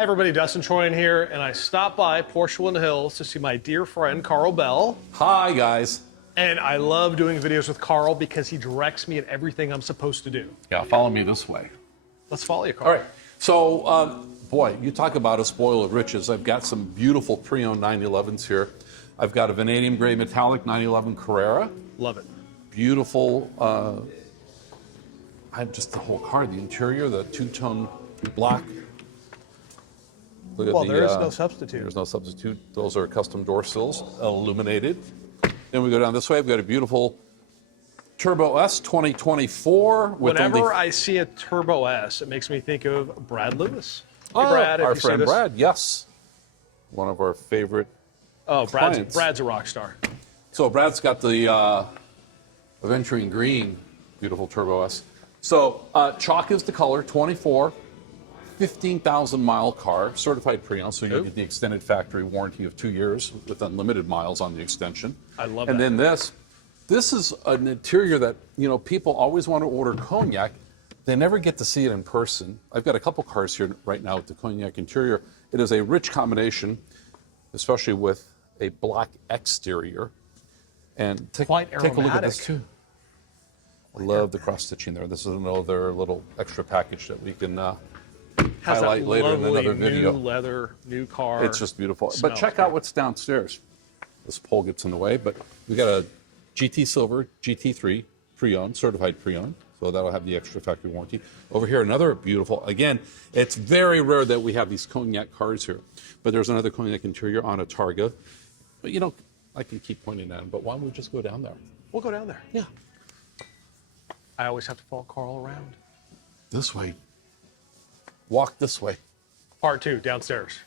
Hey everybody, Dustin Troyan here, and I stopped by Porsche Woodland Hills to see my dear friend Carl Bell. Hi guys. And I love doing videos with Carl because he directs me in everything I'm supposed to do. Yeah, follow me this way. Let's follow you, Carl. All right. So, boy, you talk about a spoil of riches. I've got some beautiful pre-owned 911s here. I've got a vanadium gray metallic 911 Carrera. Love it. Beautiful. I'm just the whole car, the interior, the two-tone black. Look at There is no substitute. There's no substitute. Those are custom door sills, illuminated. Then we go down this way. We've got a beautiful Turbo S 2024. Whenever I see a Turbo S, it makes me think of Brad Lewis. Hey, Oh, Brad, if our you see friend this. Brad, yes. One of our favorite clients. Brad's a rock star. So Brad's got the aventurine green, beautiful Turbo S. So chalk is the color, 24, 15,000 mile car, certified pre-owned, so you get the extended factory warranty of 2 years with unlimited miles on the extension. I love that. And then this is an interior that, you know, people always want to order cognac. They never get to see it in person. I've got a couple cars here right now with the cognac interior. It is a rich combination, especially with a black exterior. And take a look at this too. I love the cross stitching there. This is another little extra package that we can highlight later in another video. New leather, new car. It's just beautiful. But check out what's downstairs. This pole gets in the way, but we got a GT Silver GT3 pre-owned, certified pre-owned. So that'll have the extra factory warranty. Over here, another beautiful, again, it's very rare that we have these cognac cars here. But there's another cognac interior on a Targa. But you know, I can keep pointing at them, but why don't we just go down there? We'll go down there. Yeah. I always have to follow Carl around. This way. Walk this way. Part 2, downstairs.